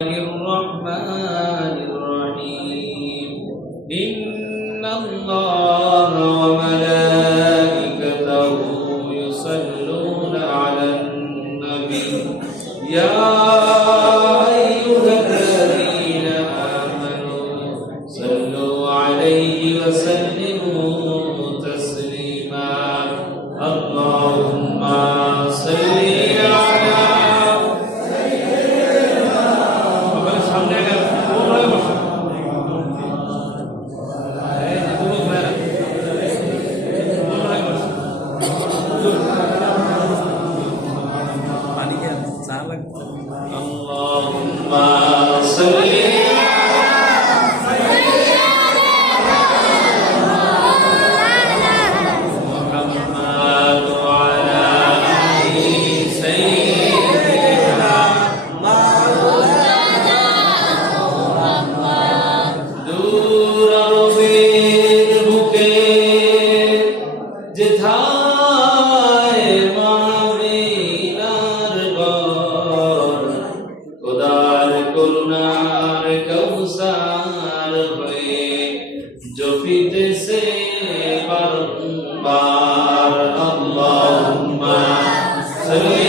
الرحمن الرحيم إن الله وملائكته يصلون على النبي يا أيها الذين آمنوا صلوا عليه وسلموا تسليما اللهم صل اللهم صل করুণার কৌসার হয়ে জপিতেছে বারংবার আল্লাহুম্মা সাল্লি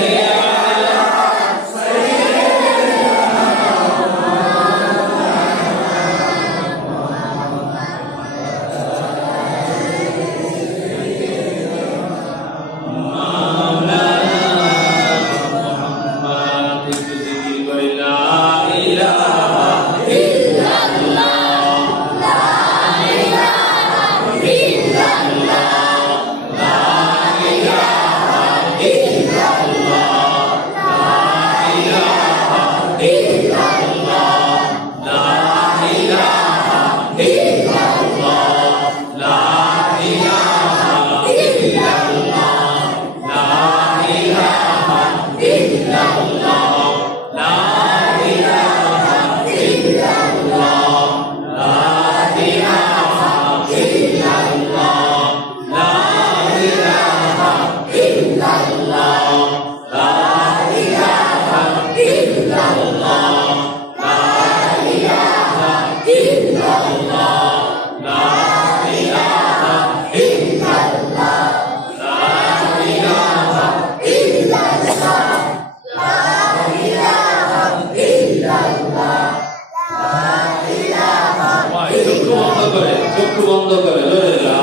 চক্ষু বন্ধ করে লা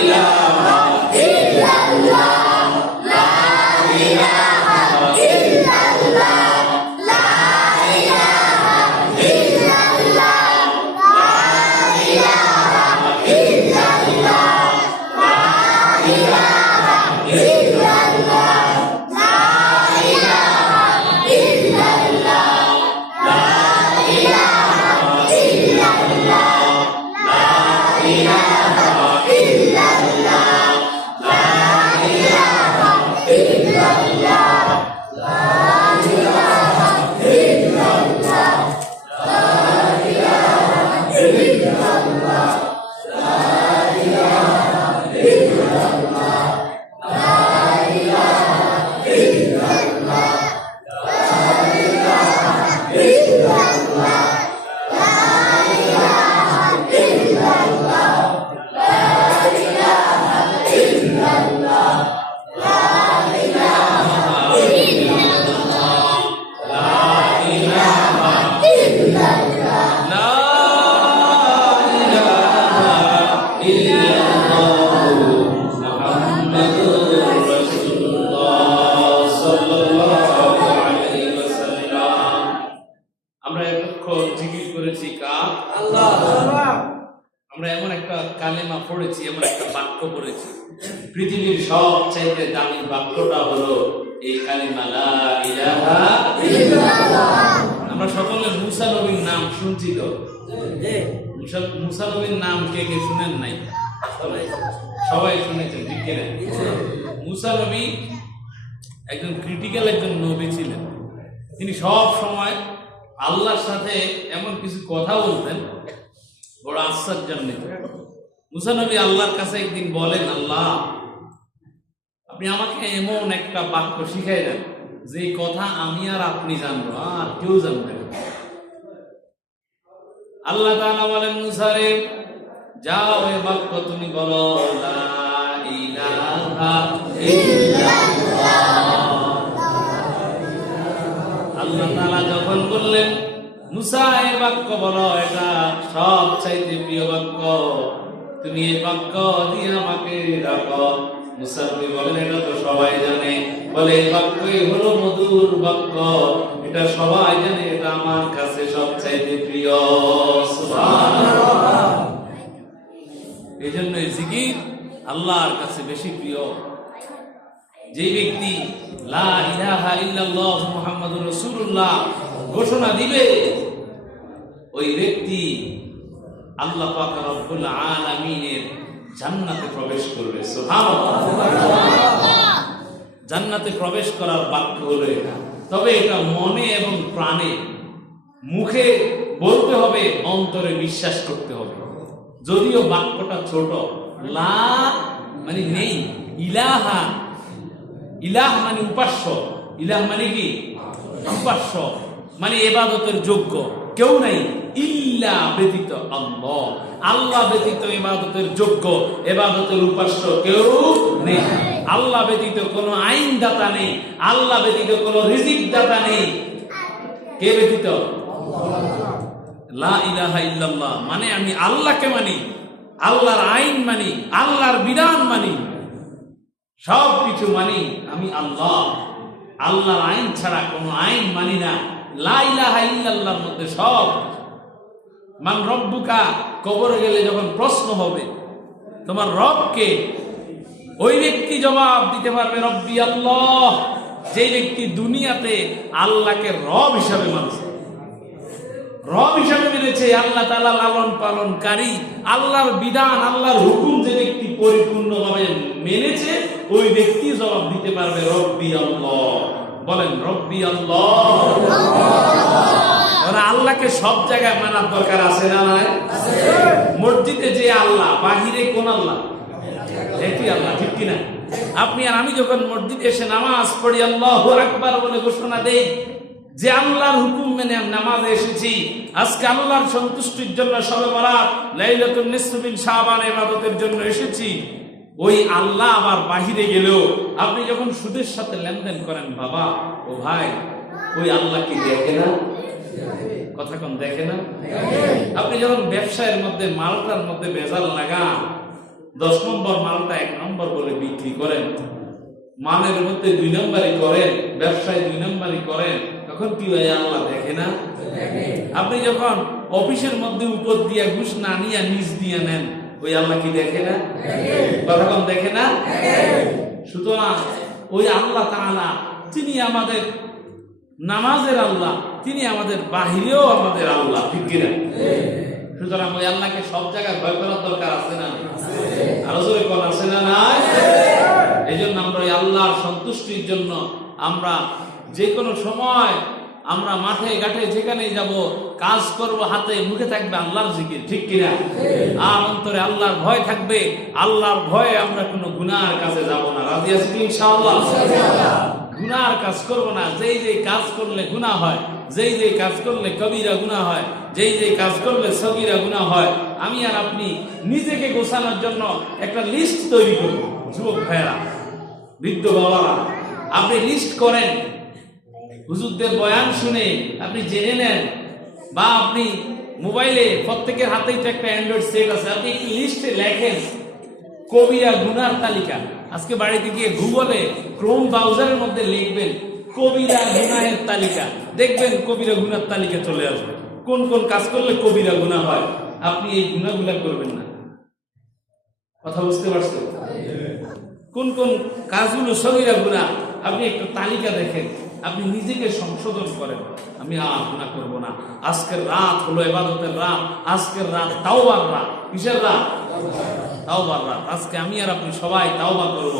ইলাহা ইল্লাল্লাহ লা ইলাহা ইল্লাল্লাহ লা ইলাহা ইল্লাল্লাহ লা ইলাহা ইল্লাল্লাহ লা ইলাহা ইল্লাল্লাহ লা ইলাহা ইল্লাল্লাহ লা ইলাহা ইল্লাল্লাহ আমরা এমন একটা কালেমা পড়েছি, এমন একটা বাক্য পড়েছি, পৃথিবীর সবচেয়ে দামি বাক্যটা হলো এই কালেমা লা ইলাহা ইল্লাল্লাহ। আমরা সকলে মুসা নবীর নাম শুনছি তো, মুসা নবীর নাম কে কে শুনেন নাই? সবাই শুনেছেন, ঠিক কিনা? মুসা নবী একজন ক্রিটিক্যাল একজন নবী ছিলেন। তিনি সব সময় আল্লাহর সাথে এমন কিছু কথা বলতেন বড় আশ্চর্যান্বিত। মুসা নবী আল্লাহর কাছে একদিন বলেন, আল্লাহ আপনি আমাকে এমন একটা বাক্য শিখাই দেন যে কথা আমি আর আপনি জানবো, আর কেউ জানবে না। আল্লাহ তাআলা বলেন মুসা রে যাও এই বাক্য তুমি বলো লা ইলাহা ইল্লাল্লাহ। আল্লাহ তাআলা যখন বললেন মুসা এই বাক্য বলো, এটা সবচাইতে প্রিয় বাক্য, তুমি এই বাক্য দিয়ে আমাকে ডাকো। মুসা নবী বলেন এটা তো সবাই জানে, বলে এই বাক্যই হলো মধুর বাক্য, এটা সবাই জানে, এটা আমার কাছে সবচাইতে প্রিয়। সুবহানাল্লাহ। এই জন্য এই জিকির আল্লাহর কাছে বেশি প্রিয়। যে ব্যক্তি লা ইলাহা ইল্লাল্লাহ মুহাম্মাদুর রাসূলুল্লাহ ঘোষণা দিবে, ওই ব্যক্তি আল্লাহ পাক রব্বুল আলামিনের জান্নাতে প্রবেশ করবে। সুবহানাল্লাহ। জান্নাতে প্রবেশ করার বাক্য হলো এটা। তবে এটা মনে এবং প্রাণে, মুখে বলতে হবে, অন্তরে বিশ্বাস করতে হবে। যদিও বাক্যটা ছোট, লা মানে নেই, ইলাহা, ইলাহ মানে উপাস্য, ইলাহ মানে কি উপাস্য, মানে ইবাদতের যোগ্য কেউ নাই, ইল্লা ব্যতীত আল্লাহ, আল্লাহ ব্যতীত ইবাদতের যোগ্য, ইবাদতের উপাস্য কেউ নেই। আল্লাহ ব্যতীত কোনো আইন দাতা নেই, আল্লাহ ব্যতীত কোনো রিজিক দাতা নেই। কে ব্যতীত? লা ইলাহা ইল্লাল্লাহ মানে আমি আল্লাহকে মানি, আল্লাহর আইন মানি, আল্লাহর বিধান মানি, সব কিছু মানি আমি আল্লাহ, আল্লাহর আইন ছাড়া কোনো আইন মানি না। লা ইলাহা ইল্লাল্লাহর মধ্যে সব। মান রব্বুকা, কবরে গেলে যখন প্রশ্ন হবে তোমার রব কে, ওই ব্যক্তি জবাব দিতে পারবে রব্বি আল্লাহ। যে ব্যক্তি দুনিয়াতে আল্লাহকে রব হিসাবে মানছে, রব হিসাবে মেনেছে, আল্লাহ তাআলা লালন পালনকারী, আল্লাহর বিধান, আল্লাহর হুকুম যে ব্যক্তি পরিপূর্ণভাবে মেনেছে, ওই ব্যক্তি জবাব দিতে পারবে রব্বি আল্লাহ। বলেন রব্বি আল্লাহ। আল্লাহকে সব জায়গায় মানার দরকার আছে না নাই? মসজিদে যে আল্লাহ, বাহিরে কোন আল্লাহ? একই আল্লাহ, ঠিক কিনা? আপনি আর আমি যখন মসজিদে এসে নামাজ পড়ি, আল্লাহু আকবার বলে ঘোষণা দেই যে আল্লাহর হুকুম মেনে নামাজে এসেছি, আজকে আল্লাহর সন্তুষ্টির জন্য শবে বরাত, লাইলাতুন নিসফ মিন শাবান ইবাদতের জন্য এসেছি, ওই আল্লাহ আবার বাহিরে গেলেও আপনি যখন সুদের সাথে লেনদেন করেন, বাবা ও ভাই, ওই আল্লাহ কি দেখে না? কথা কোন দেখে না? আপনি যখন ব্যবসায়ের মধ্যে মালটার মধ্যে ভেজাল লাগান, 10 নম্বর মালটা 1 নম্বর বলে বিক্রি করেন, মানের মধ্যে 2 নম্বরই করেন, ব্যবসায় 2 নম্বরই করেন, তখন কি হয়? আল্লাহ দেখে না? আপনি যখন অফিসের মধ্যে উপর দিয়ে ঘুষ না নিয়ে নিচ দিয়ে নেন, ওই আল্লাহ কি দেখে না? কথা কম দেখে না? সুতরাং ওই আল্লাহ তাআলা, তিনি আমাদের নামাজের আল্লাহ, তিনি আমাদের বাহিরেও আমাদের আল্লাহ, ঠিক কিনা? সুতরাং ওই আল্লাহকে সব জায়গায় ভয় করার দরকার আছে না? আরো জোরে কোন আছে না? নাই। এই জন্য আমরা ওই আল্লাহর সন্তুষ্টির জন্য আমরা যে কোনো সময় আমরা মাঠে ঘাটে যেখানেই যাব, কাজ করব, হাতে মুখে থাকবে আল্লাহর জিকির, ঠিক কিনা? আর অন্তরে আল্লাহর ভয় থাকবে। আল্লাহর ভয়ে আমরা কোনো গুনাহের কাজে যাব না। রাজি আছি কি ইনশাআল্লাহ? গুনাহের কাজ করব না। যেই যেই কাজ করলে গুনাহ হয়, যেই যেই কাজ করলে কবিরা গুনাহ হয়, যেই যেই কাজ করলে সগীরা গুনাহ হয়, আমি আর আপনি নিজেকে গোছানোর জন্য একটা লিস্ট তৈরি করব। যুবক ভাইয়েরা, বৃদ্ধ বাবারা, আপনি লিস্ট করেন, হুজুরদের বয়ান শুনে আপনি জেনে নেন, বা আপনি মোবাইলে, প্রত্যেকের হাতেই তো একটা অ্যান্ড্রয়েড সেট আছে, আপনি একটি লিস্টে লেখেন কবিরা গুনার তালিকা। আজকে বাড়িতে গিয়ে গুগলে ক্রোম ব্রাউজারের মধ্যে লিখবেন কবিরা গুনাহের তালিকা, দেখবেন কবিরা গুনার তালিকা চলে আসবে। কোন কোন কাজ করলে কবিরা গুনাহ হয়, আপনি এই গুনাহগুলা করবেন না। কথা বুঝতে পারছেন? কোন কোন কাজগুলো সগীরা গুনাহ, আপনি একটা তালিকা দেখেন, আপনি নিজেকে সংশোধন করেন। আমি আর গুনাহ করব না। আজকের রাত হলো ইবাদতের রাত, আজকের রাত তাওবার রাত। কিসের রাত? তাওবার রাত। আজকে আমি আর আপনি সবাই তাওবা করব।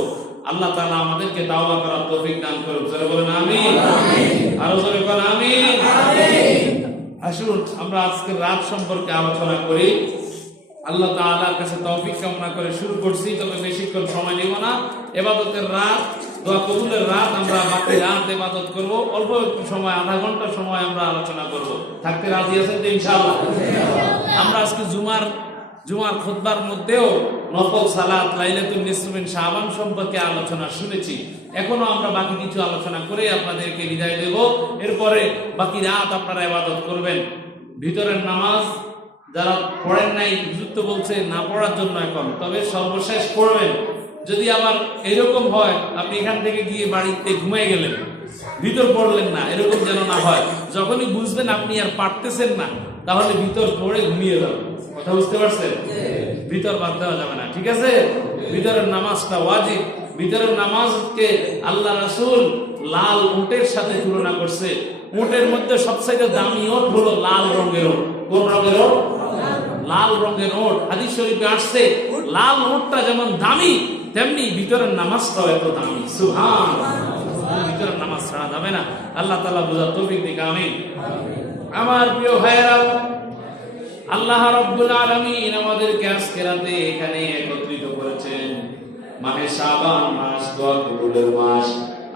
আল্লাহ তাআলা আমাদেরকে তাওবা করার তৌফিক দান করুন। জোরে বলেন আমিন। আরো জোরে বলেন আমিন। আসুন আমরা আজকের রাত সম্পর্কে আলোচনা করি। আল্লাহ তাআলার কাছে তৌফিক কামনা করে শুরু করছি, তবে বেশিক্ষণ সময় নেব না। ইবাদতের রাত, দোয়া কবুলের রাত, আমরা বাকি রাত ইবাদত করব। অল্প একটু সময়, আধা ঘন্টা সময় আমরা আলোচনা করব। থাকতে রাজি আছেন তো ইনশাআল্লাহ? আমরা আজকে জুমার খুতবার মধ্যেও নফল সালাত লাইলাতুল নিসফ মিন শাবান সম্পর্কে আলোচনা শুনেছি। এখনো আমরা বাকি কিছু আলোচনা করে আপনাদেরকে বিদায় দেব। এরপরে বাকি রাত আপনারা ইবাদত করবেন। ভিতরের নামাজ যারা পড়েন নাই, হুজুর তো বলছে না পড়ার জন্য এখন, তবে সর্বশেষ পড়বেন। যদি আবার এরকম হয় আপনি এখান থেকে গিয়ে বাড়িতে ঘুমিয়ে গেলেন, ভিতর পড়লেন না, এরকম যেন না হয়। যখনই বুঝবেন আপনি আর পারতেছেন না, তাহলে ভিতর পড়ে ঘুমিয়ে যাবেন। কথা বুঝতে পারছেন? ভিতর বাদ দেওয়া যাবে না, ঠিক আছে? ভিতরের নামাজটা ওয়াজিব। ভিতরের নামাজকে আল্লাহ রাসূল লাল উটের সাথে তুলনা করছে। উটের মধ্যে সবচেয়ে দামি ওট হলো লাল রঙের ওট। কোন রঙের ওট? লাল রঙের ওট। হাদিস শরীফে আসছে লাল ওটটা যেমন দামি, তেমনি ভিতরের নামাজটাও এত দামি। সুবহানাল্লাহ। ভিতরের নামাজ ছাড়া যাবে না। আল্লাহ তাআলা বুঝার তৌফিক দিক। আমিন। আমার প্রিয় ভাইয়েরা, আল্লাহ রাব্বুল আলামিন আমাদেরকে আজকে রাতে এখানে একত্রিত করেছেন। মাহে শাবান মাস, দোয়া কবুলের মাস।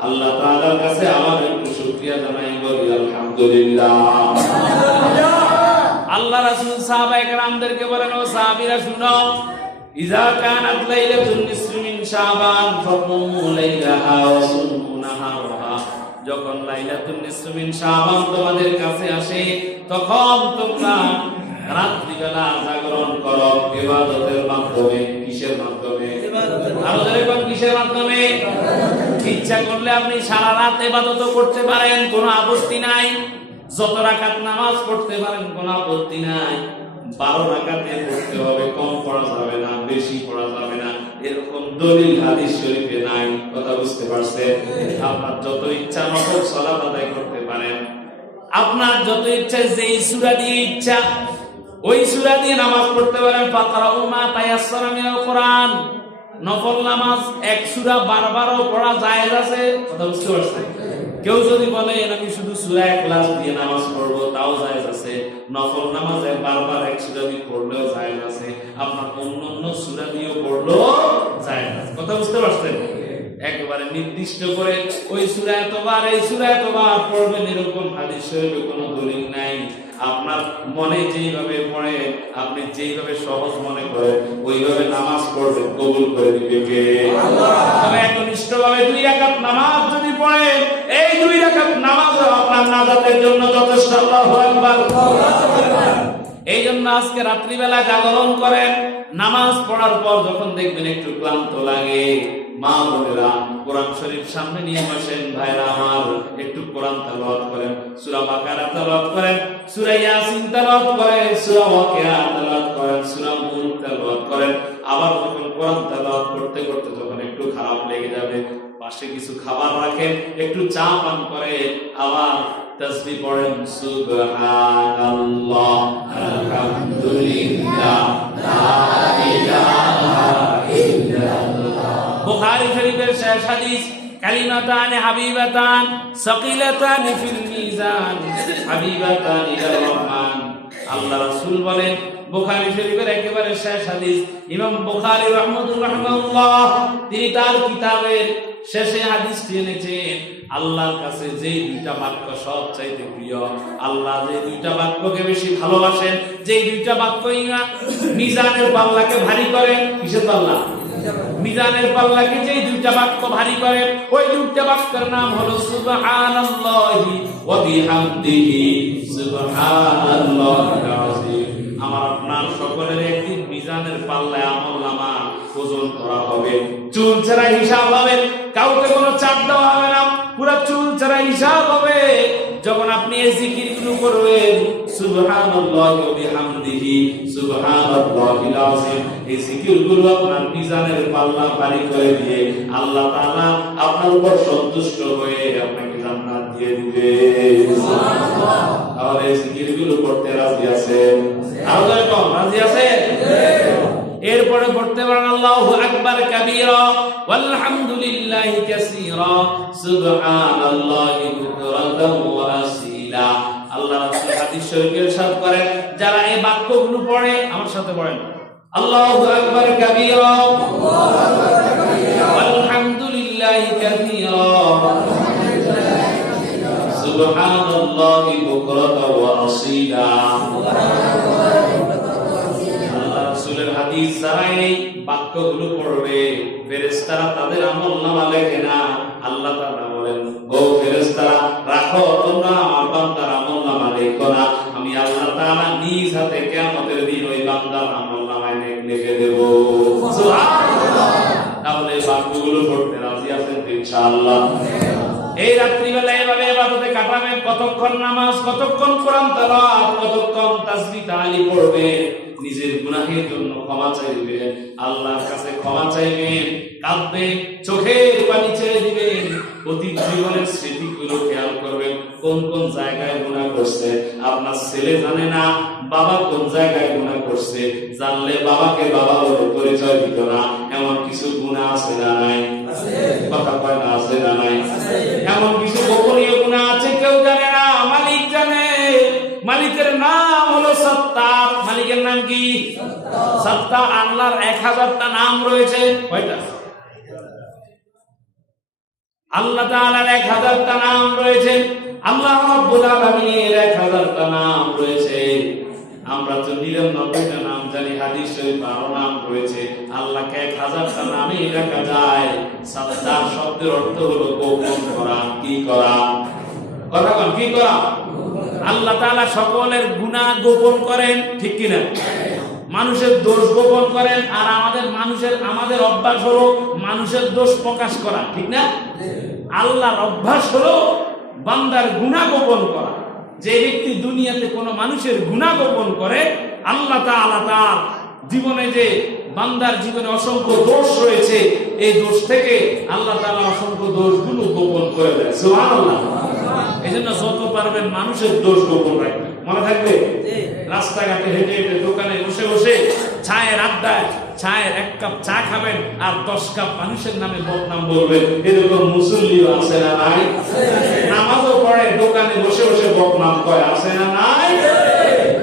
আল্লাহ তাআলার কাছে আমার একটু শুকরিয়া জানাই, বলি আলহামদুলিল্লাহ। আল্লাহ রাসূল সাহাবায়ে কেরামদেরকে বলেন, ও সাহাবীরা শুনো, ইযা কানাত লাইলাতুন নিসফ মিন শাবান ফাকুমু লাইলাহা ওয়া সুমু নাহারাহা। যখন লাইলাতুন নিসফ মিন শাবান তোমাদের কাছে আসে, তখন তোমরা রাত্রিবেলা জাগরণ করো ইবাদতের মাধ্যমে। কিসের মাধ্যমে? কিসের মাধ্যমে? ইচ্ছা করলে আপনি সারা রাত ইবাদত করতে পারেন, কোনো আপত্তি নাই। যত রাকাত নামাজ পড়তে পারেন, কোনো আপত্তি নাই। 12 রাকাতে পড়তে হবে, কম পড়া যাবে না, বেশি পড়া যাবে না, এরকম দলিল হাদিস শরীফে নাই। কথা বুঝতে পারছেন? আপনার যত ইচ্ছা নফল সালাত আদায় করতে পারেন। আপনার যত ইচ্ছা, যেই সূরা দিয়ে ইচ্ছা ওই সূরা দিয়ে নামাজ পড়তে পারেন। ফাকরাউ মা তায়াসসারা মিনাল কোরআন। নফল নামাজ এক সূরা বারবারও পড়া জায়েজ আছে। কথা বুঝতে পারছেন? কেউ যদি বলে আমি শুধু সূরা ইখলাস দিয়ে নামাজ পড়বো, তাও জায়েজ আছে। নফল নামাজে বারবার এক সূরা দিয়ে পড়লেও জায়েজ আছে, আপনার অন্যান্য সূরা দিয়েও পড়লেও জায়েজ আছে। কথা বুঝতে পারছেন? একবারে নির্দিষ্ট করে ওই সূরা এতবার, এই সূরা এতবার পড়বেন, এরকম হাদিস শরীফে কোনো দলিল নাই। আপনার মনে যেইভাবে পড়ে, আপনি যেইভাবে সহজ মনে করেন ওইভাবে নামাজ পড়বেন, কবুল করে দিবে কে? আল্লাহ। তবে একনিষ্ঠভাবে 2 রাকাত নামাজ যদি পড়েন, এই 2 রাকাত নামাজ আপনার নাজাতের জন্য যথেষ্ট। আল্লাহু আকবার। এই জন্য আজকে রাত্রিবেলা জাগরণ করেন। নামাজ পড়ার পর যখন দেখবেন একটু ক্লান্ত লাগে, মা বোনেরা কোরআন শরীফ সামনে নিয়ে বসেন। ভাইরা আমার, একটু কোরআন তেলাওয়াত করেন, সূরা বাকারা তেলাওয়াত করেন, সূরা ইয়াসিন তেলাওয়াত করেন, সূরা ওয়াকিয়া তেলাওয়াত করেন, সূরা মুলক তেলাওয়াত করেন। আবার যখন কোরআন তেলাওয়াত করতে করতে যখন একটু খারাপ লেগে যাবে, পাশে কিছু খাবার রাখেন, একটু চা পান করে আবার তাসবিহ পড়েন, সুবহানাল্লাহ, আলহামদুলিল্লাহ, লা ইলাহা ইল্লাল্লাহ। বুখারী শরীফের শেষ হাদিস, কালিমাতান হাবিবাতান সাকিলাতান ফিল মিজান হাবিবাতান ইলার রহমান। আল্লাহ রাসূল বলেন, বুখারী শরীফের একেবারে শেষ হাদিস, ইমাম বুখারী রাহমাতুল্লাহ তিনি তার কিতাবের শেষে হাদিসটি এনেছেন। আল্লাহর কাছে যে 2টা বাক্য সবচাইতে প্রিয়, আল্লাহ যে 2টা বাক্যকে বেশি ভালোবাসেন, যে 2টা বাক্য মিজানের পাল্লাকে ভারী করেন। কিসের পাল্লা? মিজানের পাল্লাকে যে 2টা বাক্য ভারী করেন, ওই 2টা বাক্যের নাম হলো সুবহানাল্লাহি ওয়া বিহামদিহি সুবহানাল্লাহিল আযীম। আমার আপনার সকলের একদিন মিজানের পাল্লায় আমলনামা ওজন করা হবে, চুল ছাড়া হিসাব হবে, কাউকে কোনো চাপ দেওয়া হবে না, পুরো চুল ছাড়া হিসাব হবে। যখন আপনি এই জিকিরগুলো করবেন, সুবহানাল্লাহি ওয়া বিহামদিহি সুবহানাল্লাহিল আযীম, এই জিকিরগুলো আপনার মিজানের পাল্লা ভারী করে দিয়ে আল্লাহ তাআলা আপনার উপর সন্তুষ্ট হয়ে আপনাকে জান্নাত দিয়ে দিবে। সুবহানাল্লাহ। তাহলে এই জিকিরগুলো করতে রাজি আছেন? আল্লাহ কম রাজি আছেন? এরপরে পড়তে পারেন আল্লাহু আকবার কাবীরা ওয়ালহামদুলিল্লাহি কাসীরা সুবহানাল্লাহি বুকরাতাও ওয়া আসীলা। আল্লাহ রাসূল হাদিস শরীফে ইরশাদ করেন, যারা এই বাক্যগুলো পড়ে, আমার সাথে পড়েন, আল্লাহু আকবার কাবীরা ওয়ালহামদুলিল্লাহি কাসীরা সুবহানাল্লাহি বুকরাতাও ওয়া আসীলা। হাদিস যারা এই বাক্যগুলো পড়বে ফেরেশতারা তাদের আমলনামা লেখে না। আল্লাহ তাআলা বলেন, ও ফেরেশতারা রাখো, তোমরা আমার বান্দার আমলনামা লেখো না, আমি আল্লাহ তাআলা নিজ হাতে কিয়ামতের দিন ওই বান্দার আমলনামায় লিখে দেব। সুবহানাল্লাহ। তাহলে বাক্যগুলো পড়তে রাজি আছেন ইনশাআল্লাহ? এই রাত্রিবেলা এভাবে ইবাদতে কাটাবেন। কতক্ষণ নামাজ, কতক্ষণ কোরআন তেলাওয়াত, কতক্ষণ তাসবিহ তাহলিল পড়বেন। নিজের গুনাহের জন্য ক্ষমা চাইবেন, আল্লাহর কাছে ক্ষমা চাইবেন, কাঁদবেন, চোখের পানি ছেড়ে দিবেন। অতীত জীবনের স্মৃতিগুলো খেয়াল করবেন, কোন কোন জায়গায় গুনাহ করছে। আপনার ছেলে জানে না বাবা কোন জায়গায় গুনাহ করছে, জানলে বাবাকে বাবা বলে পরিচয় দিত না। এমন কিছু গুনাহ আছে না নাই? কথা কয় না, আছে না নাই? এমন কিছু গোপনীয় গুনাহ আছে, কেউ জানে না, মালিক জানে। মালিকের নাম হলো সত্তার। মালিকের নাম কি? সত্তার। আল্লাহর 1000টা নাম রয়েছে। কয়টা? আল্লাহ তাআলার 1000টা নাম রয়েছে। আল্লাহ রাব্বুল আলামিনের 1000টা নাম রয়েছে। আমরা তো 99টা নাম জানি, হাদিস শরীফ 12 নাম রয়েছে। আল্লাহকে 1000টা নামে ডাকা যায়। সত্তার শব্দের অর্থ হলো গোপন করা। কি করা? কথা বল, কি করা? আল্লাহ তাআলা সকলের গুনাহ গোপন করেন, ঠিক কি না? মানুষের দোষ গোপন করেন। আর আমাদের অভ্যাস হলো মানুষের দোষ প্রকাশ করা, ঠিক না? আল্লাহর অভ্যাস হলো বান্দার গুনাহ গোপন করা। যে ব্যক্তি দুনিয়াতে কোনো মানুষের গুনাহ গোপন করে, আল্লাহ তাআলা তার জীবনে যে বান্দার জীবনে অসংখ্য দোষ রয়েছে, এই দোষ থেকে আল্লাহ তাআলা অসংখ্য দোষগুলো গোপন করে দেয়। সুবহানাল্লাহ। এজন্য যত পারবেন মানুষের দোষ গোপন রাখবেন। মনে থাকবে? রাস্তাঘাটে হেঁটে হেঁটে, দোকানে বসে বসে, চায়ের আড্ডায় চায়ের 1 কাপ চা খাবেন আর 10 কাপ মানুষের নামে বদনাম বলবেন। এরকম মুসল্লিও আছে না নাই? নামাজও পড়ে, দোকানে বসে বসে বদনাম করে, আছে না নাই?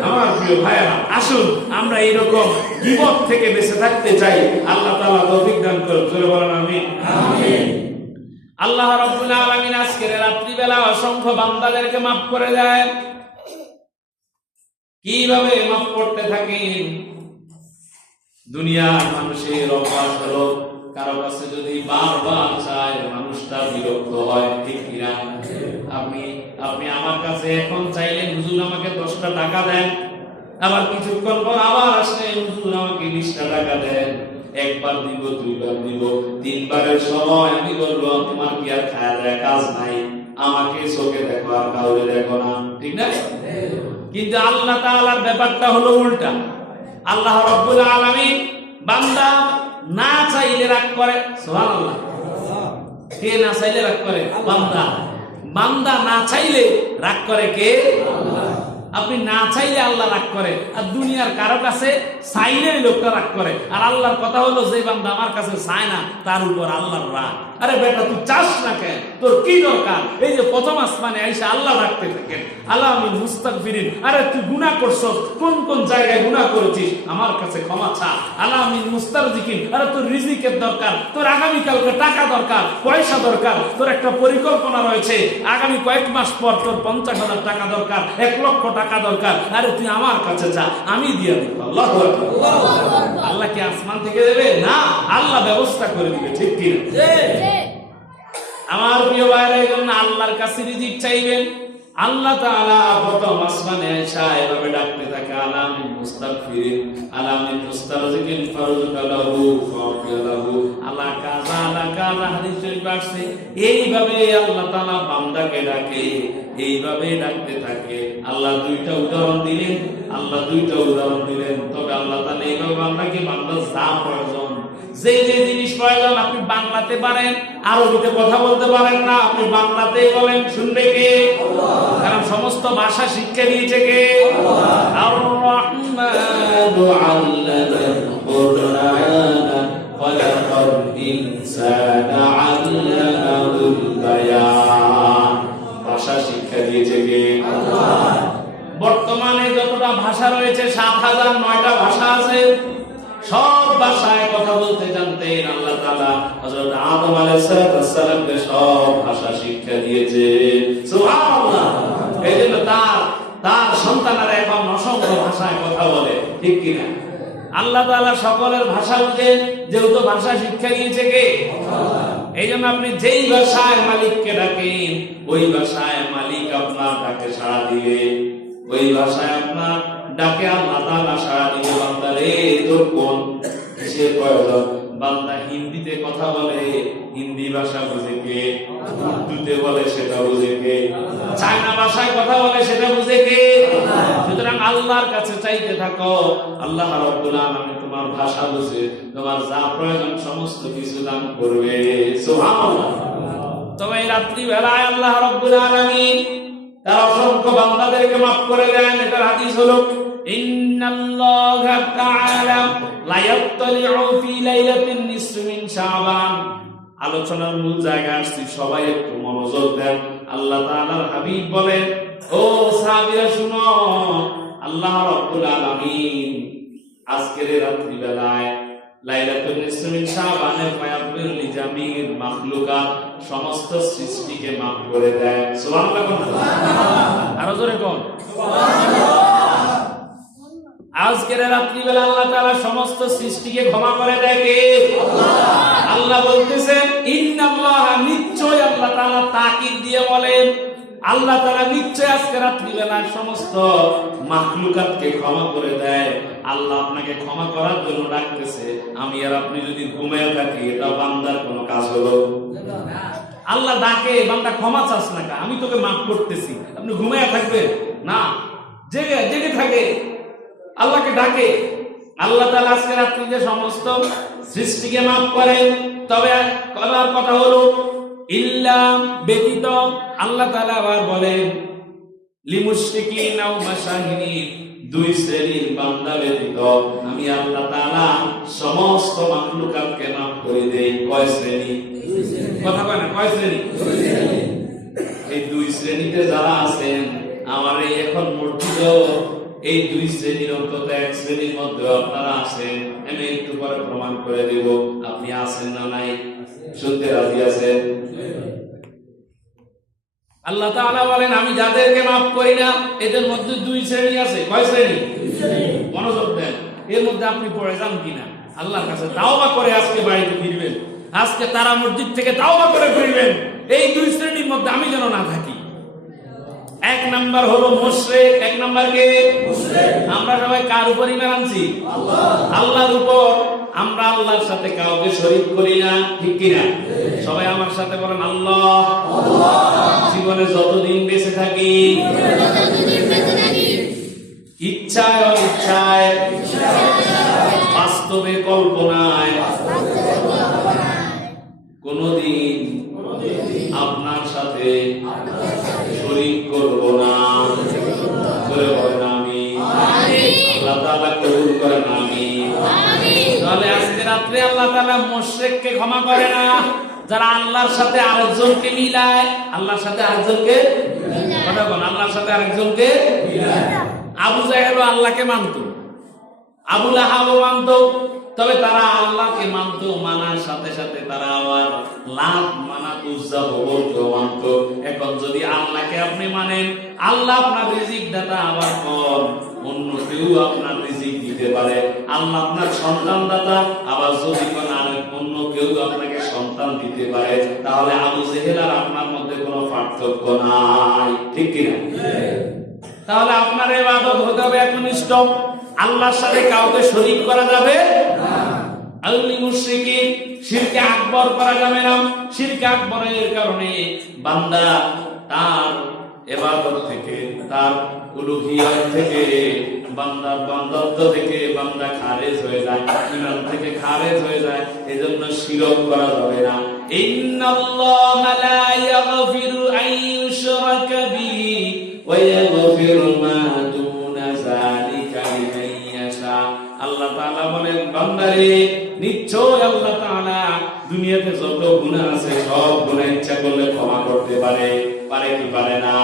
আমার প্রিয় ভাইয়েরা, আসুন আমরা এইরকম গীবত থেকে বেঁচে থাকতে চাই। আল্লাহ তাআলা তৌফিক দান করুন। জোরে বলেন আমিন। আমিন। আল্লাহ রাব্বুল আলামিন আজকের রাত্রিবেলা অসংখ্য বান্দাদেরকে মাফ করে দেয়। কিভাবে মাফ করতে থাকেন? দুনিয়ার মানুষের অভ্যাস হলো কারো কাছে যদি বারবার চায় মানুষটা বিরক্ত হয়, ঠিক কিনা? আপনি আমার কাছে এখন চাইলেন হুজুর আমাকে 10টা টাকা দেন, আবার কিছুক্ষণ পর আবার আসলেন হুজুর আমাকে 20টা টাকা দেন। একবার দিব, দুইবার দিব, 3বারের সময় আমি বলবো তোমার কি আর খায়া দেয় কাজ নাই, আমাকে চোখে দেখো আর কাউরে দেখো না, ঠিক না? কিন্তু আল্লাহ তাআলার ব্যাপারটা হলো উল্টা। আল্লাহ রাব্বুল আলামিন বান্দা না চাইলে রাগ করে। সুবহানাল্লাহ। কে না চাইলে রাগ করে? বান্দা। বান্দা না চাইলে রাগ করে কে? আল্লাহ। আপনি না চাইলে আল্লাহ রাগ করে, আর দুনিয়ার কারো কাছে চাইলে লোকটা রাগ করে। আর আল্লাহর কথা হলো যে বান্দা আমার কাছে চায় না তার উপর আল্লাহর রাগ। আরে বেটা তুই চাস না কেন? তোর কি দরকার? এই যে প্রথম আসমানে আইসা আল্লাহ রাখতে থাকেন, আল্লাহ আমি মুস্তাগফিরিন। আরে তুই গুনাহ করছস, কোন কোন জায়গায় গুনাহ করেছিস, আমার কাছে ক্ষমা চা। আল্লাহ আমি মুস্তারজিকিন। আরে তোর রিজিকের দরকার, তোর আগামী কালকে টাকা দরকার, পয়সা দরকার, তোর একটা পরিকল্পনা রয়েছে, আগামী কয়েক মাস পর তোর 50,000 টাকা দরকার, 1 লক্ষ টাকা দরকার। আরে তুই আমার কাছে যা, আমি দিয়ে দেব। আল্লাহু আকবার। আল্লাহ কি আসমান থেকে দেবে? না, আল্লাহ ব্যবস্থা করে দিবে, ঠিক কি না? আমার প্রিয় ভাইরা, এই জন্য আল্লাহর কাছে রিজিক চাইবেন। আল্লাহ তাআলা প্রথম আসমানে এসে এভাবে ডাকতে থাকে, আলামিন মুস্তাগফিরিন, আলামিন মুস্তারজিকিন ফারজুকালাহু ফাগফিরালাহু, আল্লাহ কাযা আল্লাহ কাযা। হাদিস শরীফ আছে এইভাবে আল্লাহ তাআলা বান্দাকে ডাকে, এইভাবে ডাকতে থাকে। আল্লাহ 2টা উদাহরণ দিলেন, তবে আল্লাহ তাআলা এইভাবে বান্দাকে বান্দার যা প্রয়োজন, যে যে জিনিস প্রয়োজন আপনি বাংলাতে পারেন, আরবিতে কথা বলতে পারেন না, আপনি বাংলাতেই বলেন, শুনবে কে? আল্লাহ। কারণ সমস্ত ভাষা শিক্ষা দিয়েছে কে? আল্লাহ। আর-রাহমানু আল্লামাল কুরআনা খালাকাল ইনসানা আল্লামাহুল বায়ান। ভাষা শিক্ষা দিয়েছে কে? আল্লাহ। বর্তমানে যতটা ভাষা রয়েছে 7,009টা ভাষা আছে। সব ভাষায় কথা বলতে জানতেন আল্লাহ তাআলা হযরত আদম আলাইহিস সালামকে সব ভাষা শিক্ষা দিয়েছে। সুবহানাল্লাহ। এইজন্য তার সন্তানেরা এখন অসংখ্য ভাষায় কথা বলে, ঠিক কি না? আল্লাহ তাআলা সকলের ভাষা বুঝে, যেহেতু ভাষা শিক্ষা দিয়েছে কে? এই জন্য আপনি যেই ভাষায় মালিককে ডাকেন, ওই ভাষায় মালিক আপনার ডাকে সাড়া দিবে। ওই ভাষায় আপনার ডাকে আল্লাহ তাআলা সাড়া দিবে। বান্দারে তোর কোন কিসের প্রয়োজন? বান্দা হিন্দিতে কথা বলে, হিন্দি ভাষা বুঝে কে? উর্দুতে বলে, সেটা বুঝে কে? চায়না ভাষায় কথা বলে, সেটা বুঝে কে? সুতরাং আল্লাহর কাছে চাইতে থাকো, আল্লাহ রাব্বুল আলামিন তোমার ভাষা বুঝে তোমার যা প্রয়োজন সমস্ত কিছু দান করবে। সুবহানাল্লাহ। তবে এই রাত্রি বেলায় আল্লাহ রাব্বুল আলামিন তার অসংখ্য বান্দাদেরকে মাফ করে দেন। এটার হাদিস হলো, ইন্নাল্লাহা তাআলা লা ইয়াত্তালিউ ফি লাইলাতিন নিসফি মিন শাবান। আলোচনার মূল জায়গায় আসছি, সবাই একটু মনোযোগ দেন। আল্লাহ তাআলার হাবিব বলেন, ও সাহাবীরা শুনো, আল্লাহ রাব্বুল আলামিন আজকের রাত্রি বেলায় লাইলাতুন নিসফি মিন শাবানের ফায়াগফির লিজামিল মাখলুকাত, সমস্ত সৃষ্টিকে মাফ করে দেয়। সুবহানাল্লাহ। আরো জোরে কোন সুবহানাল্লাহ। আজকের রাত্রি বেলা আল্লাহ তাআলা সমস্ত সৃষ্টিকে ক্ষমা করে দেয় কে? আল্লাহ। আল্লাহ বলতেছেন, ইন্নাল্লাহা, নিশ্চয় আল্লাহ তাআলা তাকিদ দিয়ে বলেন, আল্লাহ তাআলা নিশ্চয় আজকে রাত্রি বেলা সমস্ত মাখলুকাতকে ক্ষমা করে দেয়। আল্লাহ আপনাকে ক্ষমা করার জন্য ডাকতেছে। আমি আর আপনি যদি ঘুমিয়ে থাকি, এটা বান্দার কোনো কাজ হলো? আল্লাহ ডাকে, বান্দা ক্ষমা চাস না, আমি তোকে মাফ করতেছি, আপনি ঘুমিয়ে থাকবেন না, জেগে জেগে থাকে, আল্লাহকে ডাকে। আল্লাহ তাআলা আজকে রাত্রিতে সমস্ত সৃষ্টিকে মাফ করেন। তবে করার কথা হলো, ইল্লা, ব্যতীত, আল্লাহ তাআলা আবার বলেন, লিমুশরিকিন আও মাশাহিদিন, দুই শ্রেণীর বান্দা ব্যতীত আমি আল্লাহ তাআলা সমস্ত মাখলুকাতকে মাফ করে দেই। কয় শ্রেণী? কথা বলেন, কয় শ্রেণী? এই দুই শ্রেণীতে যারা আছেন, আমার এই এখন মসজিদ এই দুই শ্রেণীর অন্তত এক শ্রেণীর মধ্যে আপনারা আছেন। আমি একটু পরে প্রমাণ করে দেব আপনি আছেন না নাই, শুনতে রাজি আছেন? আল্লাহ তাআলা বলেন, আমি যাদেরকে মাফ করি না, এদের মধ্যে দুই শ্রেণী আছে। কয় শ্রেণী? মনোযোগ দেন। এর মধ্যে আপনি পড়ে যান কিনা আল্লাহর কাছে তাওবা করে আজকে বাড়িতে ফিরবেন, আজকে তারা মসজিদ থেকে তাওবা করে ফিরবেন। এই দুই শ্রেণীর মধ্যে আমি যেন না থাকি। এক নাম্বার হলো মুশরিক। এক নাম্বার কে? মুশরিক। আমরা সবাই কার উপর ঈমান আনছি? আল্লাহ। আল্লাহর উপর। আমরা আল্লাহর সাথে কাউকে শরীক করি না, ঠিক কি না? সবাই আমার সাথে বলেন, আল্লাহ। আল্লাহ। জীবনে যতদিন বেঁচে থাকি, ইচ্ছায় অনিচ্ছায়, বাস্তবে কল্পনায়, কোনদিন আপনার সাথে শরীক করব না। করে বলেন আমিন। আল্লাহ তাআলা কবুল করেন আমিন। তাহলে আজকে রাত্রে আল্লাহ তাআলা মুশরিককে ক্ষমা করে না, যারা আল্লাহর সাথে আরেকজনকে মিলায়। আল্লাহর সাথে আরেকজনকে কথা বল, আল্লাহর সাথে আরেকজনকে মিলায়। আবু জাহেল আল্লাহকে মানত, আবু লাহাবও মানত, তবে তারা আল্লাহকে মানত, মানার সাথে সাথে তারা আবার লাত, মানাত, উজ্জা, হবলকে মানত। এখন যদি আল্লাহকে আপনি মানেন, আল্লাহ আপনার রিজিক দাতা, আবার কর অন্য কেউ আপনার রিজিক দিতে পারে। আল্লাহ আপনার সন্তান দাতা, আবার যদি কোন অন্য কেউ আপনাকে সন্তান দিতে পারে। তাহলে আবু জেহেল আর আপনার মধ্যে কোনো পার্থক্য নাই, ঠিক কিনা? তাহলে আপনার ইবাদত হতে হবে একনিষ্ঠ, আল্লাহর সাথে কাউকে শরীক করা যাবে না। আউলি মুশরিকিন, শিরকে আকবর করা যাবে না। শিরকে আকবরের কারণে বান্দা তার ইবাদত থেকে, তার উলুহিয়ত থেকে, বান্দার বান্দত্ব থেকে বান্দা খারেজ হয়ে যায়, ঈমান থেকে খারেজ হয়ে যায়। এজন্য শিরক করা যাবে না। ইন্নাল্লাহা লা ইয়াগফিরু আন ইউশরাকা বিহি ওয়া ইয়াগফিরু মা দুনা যালিকা লিমান ইয়াশা। আল্লাহ তাআলা বলেন, বান্দারে, নিশ্চয় আল্লাহ তাআলা দুনিয়াতে যত গুনাহ আছে সব গুনাহ ইচ্ছা করলে ক্ষমা করতে পারে। পারে কি পারে না?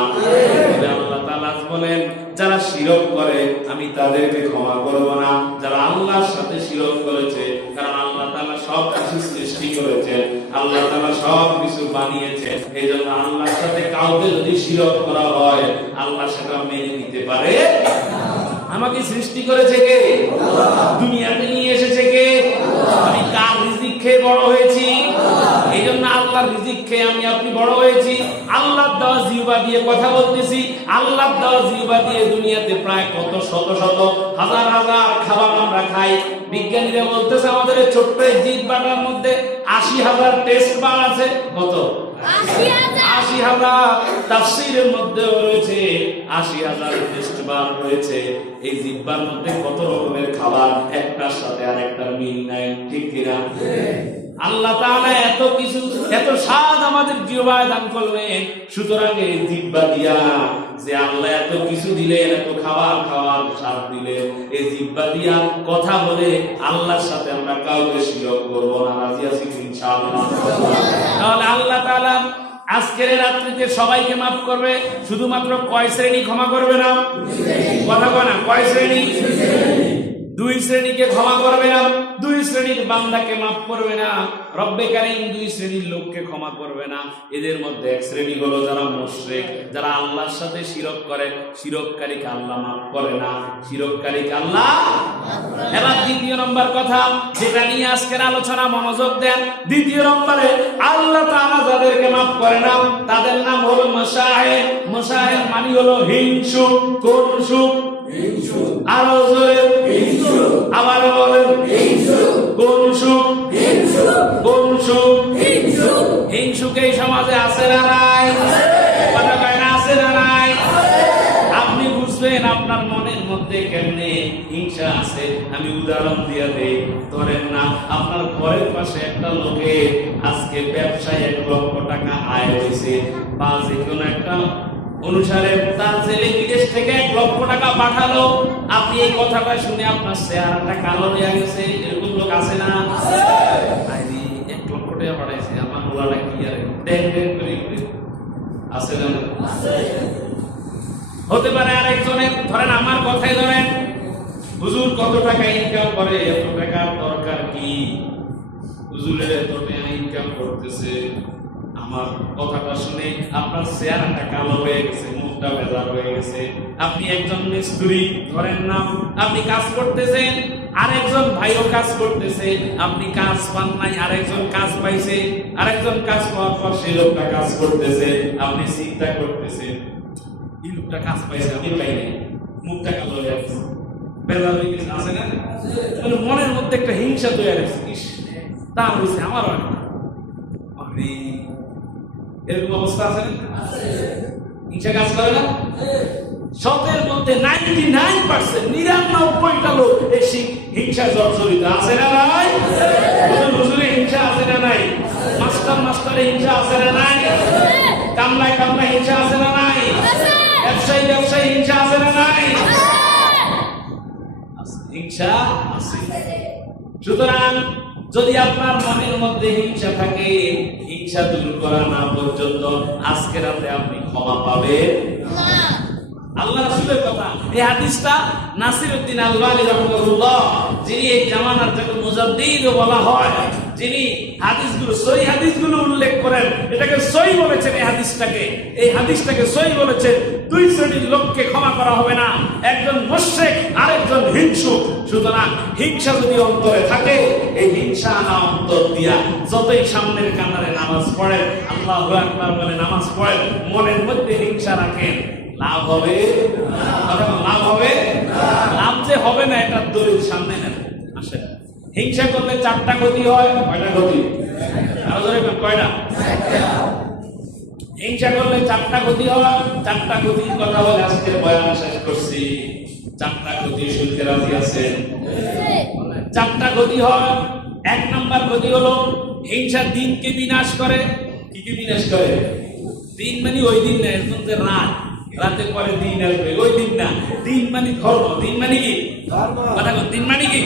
আল্লাহ তাআলা বলেন, যারা শিরক করে আমি তাদেরকে ক্ষমা করব না। যারা আল্লাহর সাথে শিরক করেছে, কারণ আল্লাহ তাআলা সব কিছু সৃষ্টি করেছেন, আল্লাহ তাআলা সব কিছু বানিয়েছেন। এইজন্য আল্লাহর সাথে কাউকে যদি শিরক করা হয়, আল্লাহ সেটা মেনে নিতে পারে না। আমাকে সৃষ্টি করেছে কে? দুনিয়াতে নিয়ে এসেছে কে? আমি কার রিজিক খেয়ে বড় হয়েছি? এই জন্য আল্লাহর রিজিক খেয়ে আমি আপনি বড় হয়েছি। আল্লাহর দেওয়া জিহ্বা দিয়ে কথা বলতেছি। আল্লাহর দেওয়া জিহ্বা দিয়ে দুনিয়াতে প্রায় কত শত শত হাজার হাজার খাবার আমরা খাই। বিজ্ঞানীরা বলতেছে আমাদের এই ছোট্ট জিহ্বাটার মধ্যে ৮০,০০০ টেস্ট বার আছে। কত? ৮০,০০০। তাফসীরের মধ্যেও রয়েছে ৮০,০০০ টেস্ট বার রয়েছে। এই জিহ্বার মধ্যে কত রকমের খাবার, একটার সাথে আরেকটার মিল নাই, ঠিক কিনা? আল্লাহ তাআলা এত কিছু, এত স্বাদ আমাদের জিহ্বায় দান করলেন। সুতরাং এই জিহ্বা দিয়া যে আল্লাহ এত কিছু দিলেন, এত খাবার খাওয়ার স্বাদ দিলেন, এই জিহ্বা দিয়া কথা বলে আল্লাহর সাথে আমরা কাউকে শিরক করব না। রাজি আছি ইনশাআল্লাহ? তাহলে আল্লাহ তাআলা আজকের রাত্রিতে সবাইকে মাফ করবে। শুধুমাত্র কয় শ্রেণী ক্ষমা করবে না? কথা কয় না, কয় শ্রেণী? 2 শ্রেণীকে ক্ষমা করবে না, 2 শ্রেণীর বান্দাকে মাফ করবে না। রব্বে কারীম 2 শ্রেণীর লোককে ক্ষমা করবে না। এদের মধ্যে এক শ্রেণী হলো যারা মুশরিক, যারা আল্লাহর সাথে শিরক করে। শিরককারীকে আল্লাহ মাফ করে না, শিরককারীকে আল্লাহ। এবার দ্বিতীয় নম্বর কথা যেটা নিয়ে আজকের আলোচনা, মনোযোগ দেন। দ্বিতীয় নম্বরে আল্লাহ তাআলা যাদেরকে মাফ করে না তাদের নাম হলো মুশাহিদ। মুশাহিদ মানে হলো হিংসু। কোন সুখ? আরো জোরে আবার বলেন, কোন সুখ? কোন সুখ? হিংসুক এই সমাজে আছে না নাই? কথা কয় না, আছে না নাই? আপনি বুঝবেন আপনার মনের মধ্যে কেমনে হিংসা আছে। আমি উদাহরণ দিয়ে দেই। ধরেন না আপনার ঘরের পাশে একটা লোকের আজকে ব্যবসায় 1 লক্ষ টাকা আয় হয়েছে, বা যে কোনো একটা অনুসারে তার ছেলে বিদেশ থেকে 1 লক্ষ টাকা পাঠালো। আপনি এই কথাটা শুনে আপনার চেহারাটা কালো হয়ে গেছে। এরকম লোক আছে না? আছে। 1 লক্ষ টাকা পাঠাইছে, আমার ওলাটা কি আর ড্যাং ড্যাং করে আছে না? আছে। হতে পারে আরেকজনের, ধরেন আমার কথাই ধরেন, হুজুর কত টাকা ইনকাম করে, এত টাকার দরকার কি? হুজুরের এত টাকা ইনকাম করতেছে। আমার কথাটা শুনে আপনার চেহারাটা কালো হয়ে গেছে, মুখটা বেজার হয়ে গেছে। আপনি একজন মিস্ত্রি, ধরেন না আপনি কাজ করতেছেন, আরেকজন ভাইও কাজ করতেছে, আপনি কাজ পান নাই, আরেকজন কাজ পাইছে, আরেকজন কাজ পাওয়ার পর সেই লোকটা কাজ করতেছে। আপনি চিন্তা করতেছেন এই লোকটা কাজ পাইছে, আমি পাই নাই, মুখটা কালো হয়ে গেছে, বেজার হয়ে গেছে, আছে না? মানে মনের মধ্যে একটা হিংসা তৈরি হয়েছে, ইস তা হয়েছে আমার হয় না। এরকম অবস্থা আছে না? হিংসা কাজ করে না? শতের মধ্যে 99% 99টা লোক এই হিংসা জর্জরিত আছে না নাই? হুজুরে হিংসা আছে না নাই? মাস্টারে হিংসা আছে না নাই? কামলায় হিংসা আছে না নাই? ব্যবসায়ী হিংসা আছে না নাই? হিংসা আছে। সুতরাং যদি আপনার মনের মধ্যে হিংসা থাকে, হিংসা দূর করা না পর্যন্ত আজকে রাতে আপনি ক্ষমা পাবেন না। আল্লাহ রাসূলের কথা, এই হাদিসটা নাসিরউদ্দিন আলবানী রাহিমাহুল্লাহ, যিনি এই জামানার যাকে মুজাদ্দিদ বলা হয়, যিনি হাদিসগুলো সহিহ হাদিসগুলো উল্লেখ করেন, এটাকে সহিহ বলেছেন। এই হাদিসটাকে সহিহ বলেছেন। 2 শ্রেণীর লোককে ক্ষমা করা হবে না, একজন মুশরিক, আরেকজন হিংসুক। সুতরাং হিংসা যদি অন্তরে থাকে, এই হিংসা না অন্তর দিয়া যতই সামনের কাতারে নামাজ পড়েন, আল্লাহু আকবার বলে নামাজ পড়েন, মনের মধ্যে হিংসা রাখেন, লাভ হবে না। লাভ হবে না। লাভ যে হবে না এটা দলিল সামনে নেন। আসে হিংসা করলে 4টা ক্ষতি হয়। কয়টা ক্ষতি? আরো জোরে কয়টা? হিংসা করলে 4টা ক্ষতি হয়। 4টা ক্ষতির কথা বলে আজকের বয়ান শেষ করছি। 4টা ক্ষতি শুনতে রাজি আছেন? 4টা ক্ষতি হয়। 1 নাম্বার ক্ষতি হলো হিংসা দিনকে বিনাশ করে। কি বিনাশ করে? দিন মানে ওই দিন না, এখন যে রাতের পরে দিন আসবে, ওই দিন না। দিন মানে ধর্ম। দিন মানে কি? দিন মানে কি?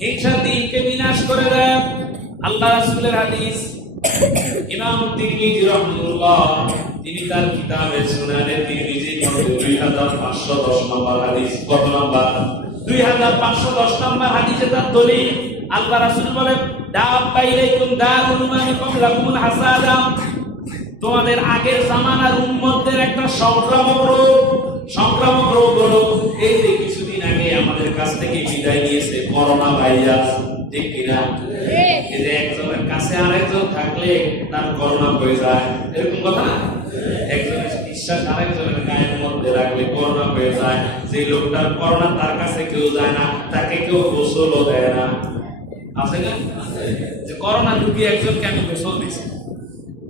হিংসা দিনকে বিনাশ করে দেয়। আল্লাহ রাসূলের হাদিস, ইমাম তিরমিজি রাহিমাহুল্লাহ তিনি তার কিতাবে সুনানে তিরমিজি 2510 নম্বর হাদিস। কত নম্বর? 2510 নম্বর হাদিসে তার দলিল। আল্লাহ রাসূল বলেন, দাব্বা ইলাইকুম দারুল মানি কবলাকুমুল হাসাদা, তোমাদের আগের জামানার উম্মতদের একটা সংক্রামক রোগ হলো এই যে কিছু থেকে বিদায় নিয়েছে করোনা ভাইরাস, ঠিক কিনা? এই যে একজনের কাছে আরেকজন থাকলে তার করোনা হয়ে যায়, এরকম কথা না? একজনের বিশ্বাস আরেকজনের গায়ের মধ্যে রাখলে করোনা হয়ে যায়। যে লোকটার করোনা তার কাছে কেউ যায় না, তাকে কেউ গোসলও দেয় না, আছে না? যে করোনা ঢুকিয়ে একজনকে আমি গোসল দিচ্ছি।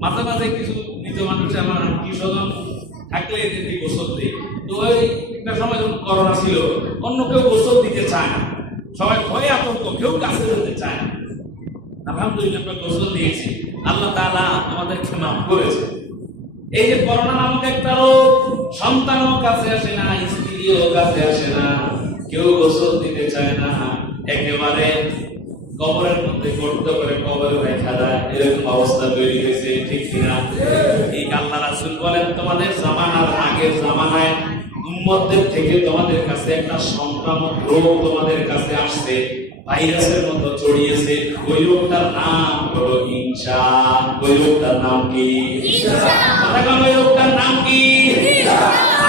মাঝে মাঝে কিছু মৃত মানুষ আমার আত্মীয় স্বজন থাকলে যদি গোসল দিই, তো ওই একটা সময় যখন করোনা ছিল অন্য কেউ গোসল দিতে চায় না, সবাই ভয়ে আতঙ্ক, কেউ কাছে যেতে চায় না। আলহামদুলিল্লাহ আমরা গোসল দিয়েছি, আল্লাহ তাআলা আমাদেরকে মাফ করেছে। এই যে করোনা নামক একটা রোগ, সন্তানও কাছে আসে না, স্ত্রীও কাছে আসে না, কেউ গোসল দিতে চায় না, একেবারে কবরের মধ্যে গর্ত করে কবরে রেখা দেয়, এরকম অবস্থা তৈরি হয়েছে, ঠিক কিনা? এই আল্লাহ রাসূল বলেন তোমাদের জামানার আগের জামানায় উম্মতদের থেকে তোমাদের কাছে একটা সংক্রামক রোগ তোমাদের কাছে আসছে, ভাইরাসের মতো ছড়িয়েছে। ওই রোগটার নাম হলো হিংসা। ওই রোগটার নাম কি? ওই রোগটার নাম কি?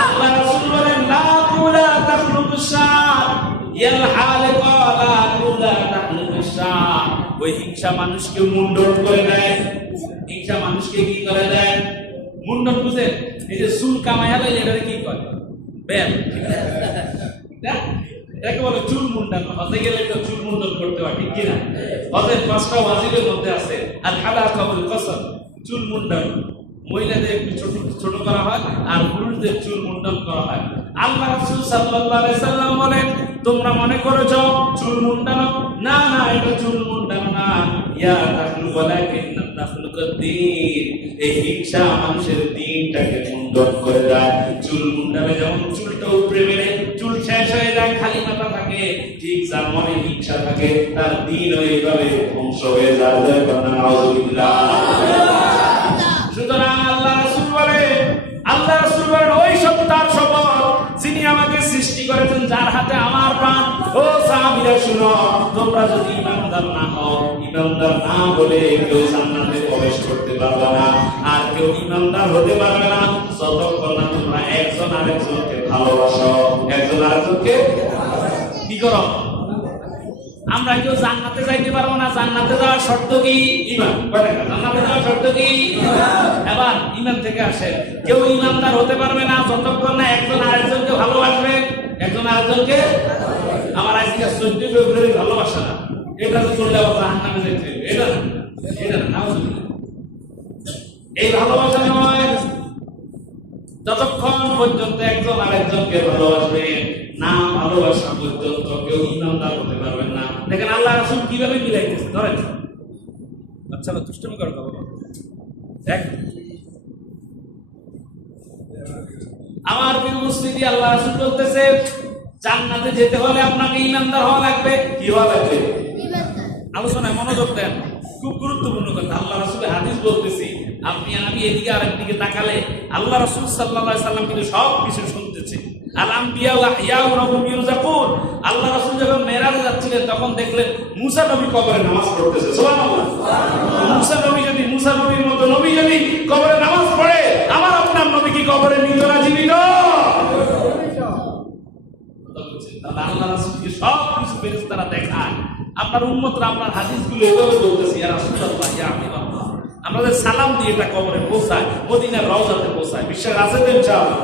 আল্লাহ রাসূল বলেন লা কুলা তাখলুকুশার ইয়াল হালিকা লা কুলা তাখলুকুশার। ওই হিংসা মানুষকে মুন্ডন করে দেয়। হিংসা মানুষকে কি করে দেয়? মুন্ডন। বুঝেন? এই যে চুল কামাইয়া লইলে এটা কি করে? বেল। এটাকে বলে চুল মুন্ডন। হজে গেলে তো চুল মুন্ডন করতে হয়, ঠিক কিনা? হজের 5টা ওয়াজিবের মধ্যে আছে আর হালাকা ওয়াল কসম, চুল মুন্ডন। মহিলাদের একটু ছোট ছোট করা হয় আর পুরুষদের চুল মুন্ডন করা হয়। আল্লাহ রাসূল সাল্লাল্লাহু আলাইহি সাল্লাম বলেন তোমরা মনে করেছো চুল মুন্ডানো, না না, এটা চুল মুন্ডানো না। ইয়া তাখলু ওয়ালাকিন তাখলুকুদ্দিন। এই হিংসা মানুষের দিনটাকে মুন্ডন করে দেয়। চুল মুন্ডালে যেমন চুলটা উপরে বেড়ে চুল শেষ হয়ে যায়, খালি মাথা থাকে, ঠিক যার মনে হিংসা থাকে তার দিনও এইভাবে ধ্বংস হয়ে যায়। নাউযুবিল্লাহ। সুতরাং আল্লাহ রাসূল বলেন ওই সত্তার শপথ যিনি আমাকে সৃষ্টি করেছেন, যার হাতে আমার প্রাণ। ও সাহাবীরা শুনো, তোমরা যদি ঈমানদার না হও, ঈমানদার না বলে কেউ জান্নাতে প্রবেশ করতে পারবে না, আর কেউ ঈমানদার হতে পারবে না যতক্ষণ না তোমরা একজন আরেকজনকে ভালোবাসো। একজন আরেকজনকে কি করো? আমরা কেউ জান্নাতে যাইতে পারবো না। জান্নাতে যাওয়ার শর্ত কি? ঈমান। জান্নাতে যাওয়ার শর্ত কি? এবার ঈমান থেকে আসে। কেউ ঈমানদার হতে পারবে না যতক্ষণ না একজন আরেকজনকে ভালোবাসবে। একজন আরেকজনকে। আমার আজকে 14 ফেব্রুয়ারি ভালোবাসা না, এটা তো চললে আবার জাহান্নামে যেতে হবে। এটা না, নাউযুবিল্লাহ। এই ভালোবাসা নয়, যতক্ষণ পর্যন্ত একজন আরেকজনকে ভালোবাসবে না, ভালোবাসা পর্যন্ত কেউ ঈমানদার হতে পারবেন না। দেখেন আল্লাহ রাসূল কিভাবে মিলাইতেছে। ধরেন আচ্ছা দুষ্টুমি করো বাবা, দেখ আমার প্রিয় মুসলিম, আল্লাহ রাসূল বলতেছে জান্নাতে যেতে হলে আপনাকে ঈমানদার হওয়া লাগবে। কি হওয়া লাগবে? আলোচনায় মনোযোগ দেন, খুব গুরুত্বপূর্ণ কথা। আল্লাহ রাসূলের হাদিস বলতেছি, আপনি আমি এদিকে আরেকদিকে তাকালে আল্লাহ রাসূল সাল্লাল্লাহু আলাইহি সাল্লাম কিন্তু সব কিছু শুনতেছে। আল আম্বিয়া ওয়া ইয়াউ রাহুম ইউরযাকুন। আল্লাহ রাসূল যখন মেরাজে যাচ্ছিলেন তখন দেখলেন মুসা নবী কবরে নামাজ পড়তেছে। সুবহানাল্লাহ। মুসা নবীর মতো নবী যদি কবরে নামাজ পড়ে, আমার আপনার নবী কি কবরে মৃত না জীবিত? আল্লাহ রাসূলকে সব কিছু ফেরেশতারা দেখায়। আপনার উম্মতরা আপনার হাদিসগুলো এভাবে বলতেছে, ইয়া রাসূলুল্লাহ, ইয়া হাবিবাল্লাহ। আমাদের সালাম দিয়ে এটা কবরে পৌঁছায়, মদিনার রওজাতে পৌঁছায়। বিশ্বাস আছে তো ইনশাআল্লাহ?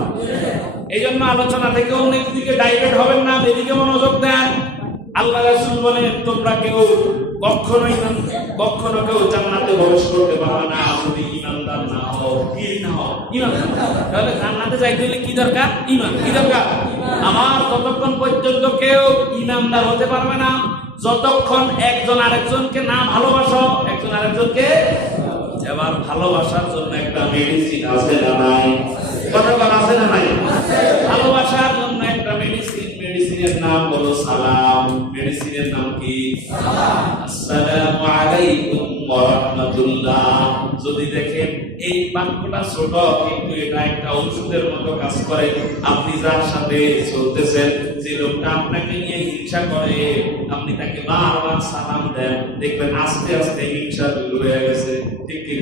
এই জন্য আলোচনা থেকে অনেক দিকে ডাইভার্ট হবেন না, এদিকে মনোযোগ দেন। আল্লাহ রাসূল বলেন তোমরা কেউ কখনো কেউ জান্নাতে প্রবেশ করতে পারবে না যদি ঈমানদার না হও। কি না হও? ঈমানদার। তাহলে জান্নাতে যাইতে হলে কি দরকার? ঈমান। কি দরকার? আমার ততক্ষণ পর্যন্ত কেউ ঈমানদার হতে পারবে না যতক্ষণ একজন আরেকজনকে না ভালোবাসো। একজন আরেকজনকে। এবার ভালোবাসার জন্য একটা মেডিসিন আছে না নাই? কতক্ষণ আছে না নাই? ভালোবাসার জন্য একটা মেডিসিন। মেডিসিনের নাম হলো সালাম। মেডিসিনের নাম কি? আসসালামু আলাইকুম ওয়া রাহমাতুল্লাহ। যদি দেখেন এই বাক্যটা ছোট কিন্তু এটা একটা ঔষধের মতো কাজ করে। আপনি যার সাথে চলতেছেন, যে লোকটা আপনাকে নিয়ে হিংসা করে, আপনি তাকে বারবার সালাম দেন, দেখবেন আস্তে আস্তে হিংসা দূর হয়ে গেছে। ঠিক কি?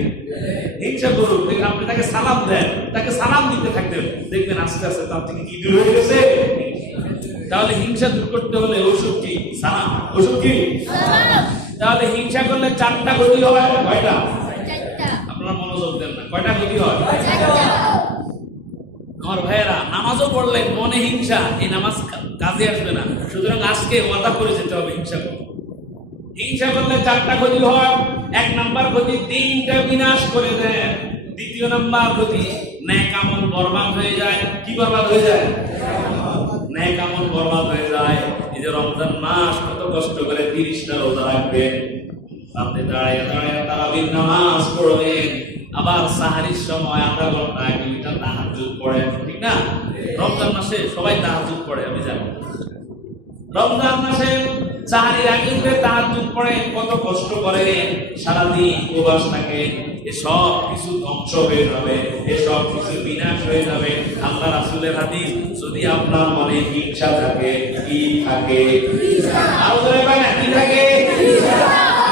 হিংসা করুন, আপনি তাকে সালাম দেন, তাকে সালাম দিতে থাকবেন, দেখবেন আস্তে আস্তে তার থেকে কি দূর হয়ে গেছে। তাহলে হিংসা দূর করতে হলে ওষুধ কি? সালাম। ওষুধ কি? তাহলে হিংসা করলে 4টা ক্ষতি হয়। কয়টা? আপনারা মনোযোগ দেন না। কয়টা ক্ষতি হয়? আমার ভাইয়েরা, নামাজও পড়লে মনে হিংসা, এই নামাজ কাজে আসবে না। সুতরাং আজকে ওয়াদা করে যেতে হবে হিংসা করবো। হিংসা করলে 4টা ক্ষতি হয়। 1 নাম্বার ক্ষতি, দিনটা বিনাশ করে দেয়। 2য় নাম্বার ক্ষতি, নেক আমল বরবাদ হয়ে যায়। কি বরবাদ হয়ে যায়? নেক আমল বরবাদ হয়ে যায়। এই যে রমজান মাস কত কষ্ট করে 30টা রোজা রাখবেন, আপনি দাঁড়িয়ে দাঁড়িয়ে তারাবির নামাজ পড়বেন, আবার সাহারির সময় আধা ঘন্টা 1 মিনিট তাহাজ্জুদ পড়েন, ঠিক না? রমজান মাসে সবাই তাহাজ্জুদ পড়ে, আমি জানি। রমজান মাসে সাহারির আগে উঠে তাহাজ্জুদ পড়ে, কত কষ্ট করে, সারাদিন উপবাস থাকে। এসব কিছু ধ্বংস হয়ে যাবে, এসব কিছু বিনাশ হয়ে যাবে। আল্লাহ রাসূলের হাদিস, যদি আপনার মনে হিংসা থাকে, কি থাকে? আরো ধরে বলেন, কি থাকে?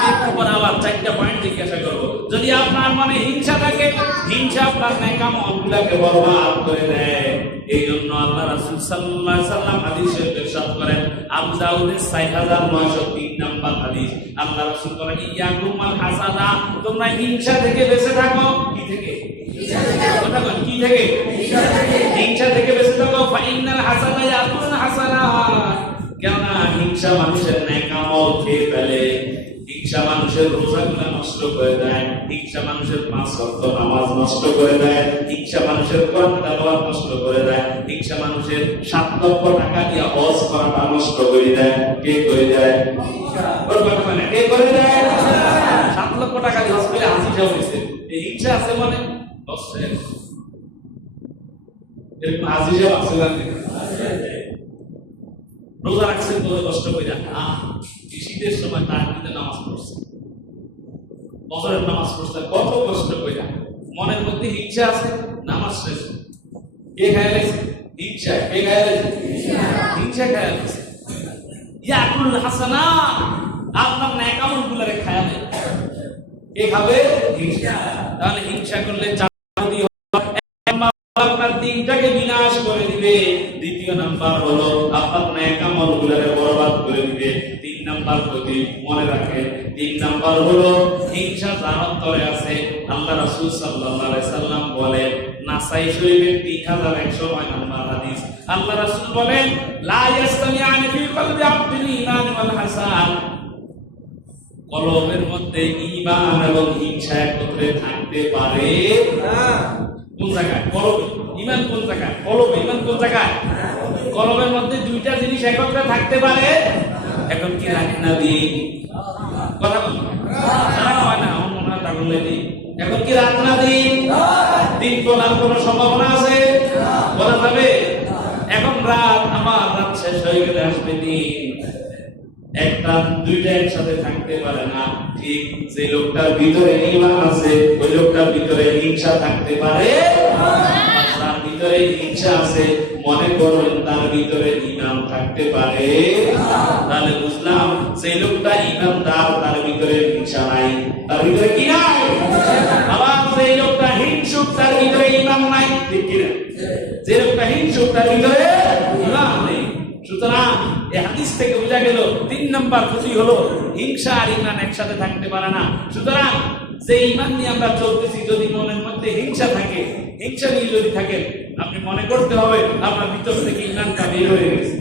এরপর আবার 4টা পয়েন্ট জিজ্ঞাসা করবো। যদি আপনার মনে হিংসা থাকে, হিংসা আপনার নেক আমলগুলোকে বরবাদ করে দেয়। এই জন্য আল্লাহ রাসূল সাল্লাল্লাহু আলাইহি সাল্লাম হাদিসে ইরশাদ করেন, আবু দাউদের 4903 নাম্বার হাদিস, আল্লাহ রাসূল বলেন, ইয়াকুম আল হাসাদা, তোমরা হিংসা থেকে বেঁচে থাকো। কি থেকে? হিংসা থেকে। কথা বল, কি থেকে? হিংসা থেকে। হিংসা থেকে বেঁচে থাকো। ফাইনাল হাসাদা ইয়াকুন হাসানা, কেননা হিংসা মানুষের নেক আমল খেয়ে ফেলে। হিংসা মানুষের রোজাগুলো নষ্ট করে দেয়। হিংসা মানুষের 5 ওয়াক্ত নামাজ নষ্ট করে দেয়। হিংসা মানুষের কোরআন তেলাওয়াত নষ্ট করে দেয়। হিংসা মানুষের 7 লক্ষ টাকা দিয়ে হজ করাটা নষ্ট করে দেয়। কে করে দেয়? হিংসা। মানে কে করে দেয়? 7 লক্ষ টাকা দিয়ে হজ করে হাসি যাও হইছে। এই হিংসা আছে মানে হচ্ছে এরকম হাসি যাও আছে না? রোজা রাখছেন তো কষ্ট করে শীতের সময় তাহাজ্জুদের নামাজ পড়ছে, ফজরের নামাজ পড়ছে, কত কষ্ট করে। মনের মধ্যে হিংসা আছে, নামাজ শেষ, কে খায় লাগছে? হিংসা। কে খায় লাগছে? হিংসা খায় লাগছে। ইয়াকুল হাসানা, আপনার নেক আমলগুলোরে খায় নেয়। কে খাবে? হিংসা। তাহলে হিংসা করলে 4 ক্ষতি হয়। আপনার দিনটাকে বিনাশ করে দিবে। 2য় নাম্বার হলো আপনার নেক আমলগুলোরে বরবাদ করে দিবে। 3 নাম্বার ক্ষতি, মনে রাখেন, 3 নাম্বার হলো হিংসা যার অন্তরে আছে। আল্লাহ রাসূল সাল্লাল্লাহু আলাইহি সাল্লাম বলেন, নাসাই শরীফের 3109 নাম্বার হাদিস, আল্লাহ রাসূল বলেন, লা ইয়াসতামিআনি ফি কলবি আবদিল ঈমান ওয়াল হাসাদ, কলবের মধ্যে ঈমান এবং হিংসা একত্রে থাকতে পারে না। কোন জায়গায়? কলবে। ঈমান কোন জায়গায়? কলবে। ঈমান কোন জায়গায়? কলবের মধ্যে 2টা জিনিস একত্রে থাকতে পারে। এখন কি রাখে না দিন? কথা বল না, হয় না, অন্য না তাহলে দিন। এখন কি রাত না দিন? দিন বলার কোনো সম্ভাবনা আছে? বলা যাবে? এখন রাত, আমার রাত শেষ হয়ে গেলে আসবে দিন। একটা 2টা একসাথে থাকতে পারে না। ঠিক যে লোকটার ভিতরে ঈমান আছে, ওই লোকটার ভিতরে হিংসা থাকতে পারে না। তার ভিতরে হিংসা আছে, মনে করেন তার ভিতরে ঈমান থাকতে পারে না। তাহলে বুঝলাম সেই লোকটা ঈমানদার, তার ভিতরে হিংসা নাই। তার ভিতরে কি নাই? আবার সেই লোকটা হিংসুক, তার ভিতরে ঈমান নাই। ঠিক কি না? যে লোকটা হিংসুক, তার ভিতরে ঈমান নেই। সুতরাং এই হাদিস থেকে বোঝা গেল 3 নাম্বার ক্ষতি হলো হিংসা আর ঈমান একসাথে থাকতে পারে না। সুতরাং যে ঈমান নিয়ে আমরা চলতেছি, যদি মনের মধ্যে হিংসা থাকে, হিংসা নিয়ে যদি থাকেন, আপনি মনে করতে হবে আপনার ভিতর থেকে ঈমানটা বের হয়ে গেছে।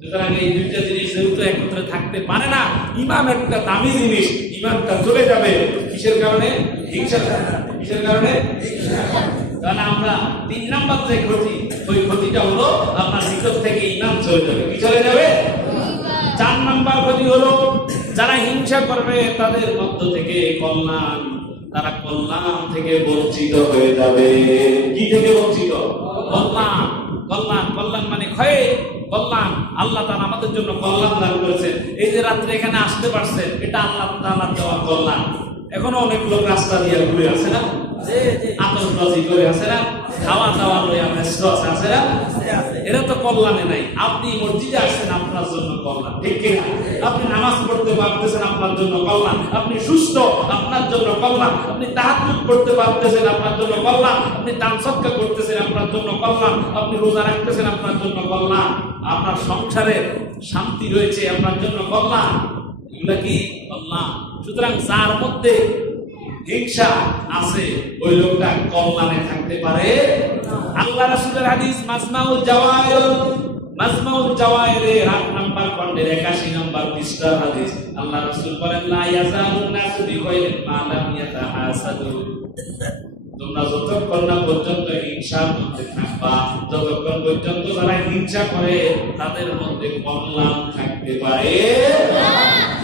সুতরাং এই 2টা জিনিস যেহেতু একত্রে থাকতে পারে না, ঈমান একটা দামি জিনিস, ঈমানটা চলে যাবে কিসের কারণে? হিংসার কারণে। কিসের কারণে? হিংসা। তাহলে আমরা 3 নাম্বার যে ক্ষতি, ওই ক্ষতিটা হলো আপনার ভিতর থেকে ঈমান চলে যাবে। কি চলে যাবে? 4 নাম্বার ক্ষতি হলো যারা হিংসা করবে তাদের মধ্য থেকে কল্যাণ, তারা কল্যাণ থেকে বঞ্চিত হয়ে যাবে। কি থেকে বঞ্চিত? কল্যাণ। কল্যাণ, কল্যাণ মানে ক্ষয়, কল্যাণ। আল্লাহ তাআলা আমাদের জন্য কল্যাণ দান করেছেন। এই যে রাত্রে এখানে আসতে পারছেন, এটা আল্লাহ তাআলার দেওয়া কল্যাণ। এখনো অনেক লোক রাস্তা দিয়ে ঘুরে আছে না, আতশবাজি করে আছে না, খাওয়া দাওয়া লইয়া ব্যস্ত আছে, আছে না? এরা তো কল্যাণে নাই। আপনি মসজিদে আসছেন আপনার জন্য কল্যাণ, ঠিক কিনা? আপনি নামাজ পড়তে পারতেছেন আপনার জন্য কল্যাণ, আপনি সুস্থ আপনার জন্য কল্যাণ, আপনি তাহাজ্জুদ করতে পারতেছেন আপনার জন্য কল্যাণ, আপনি দান সদকা করতেছেন আপনার জন্য কল্যাণ, আপনি রোজা রাখতেছেন আপনার জন্য কল্যাণ, আপনার সংসারে শান্তি রয়েছে আপনার জন্য কল্যাণ। এগুলা কি কল্যাণ? সুতরাং যার মধ্যে হিংসা আছে ওই লোকটা কল্যাণে থাকতে পারে। আল্লাহ রাসূলের হাদিস মাজমাউল জাওয়ায়ের 8 নাম্বার খণ্ডের 81 নাম্বার পৃষ্ঠার হাদিস। আল্লাহ রাসূল বলেন, লা ইয়াজালুন নাসু বিখাইরিন মা লাম ইয়াতাহাসাদু। তোমরা যতক্ষণ না পর্যন্ত হিংসার মধ্যে থাকবা, যতক্ষণ পর্যন্ত যারা হিংসা করে তাদের মধ্যে কল্যাণ থাকতে পারে না।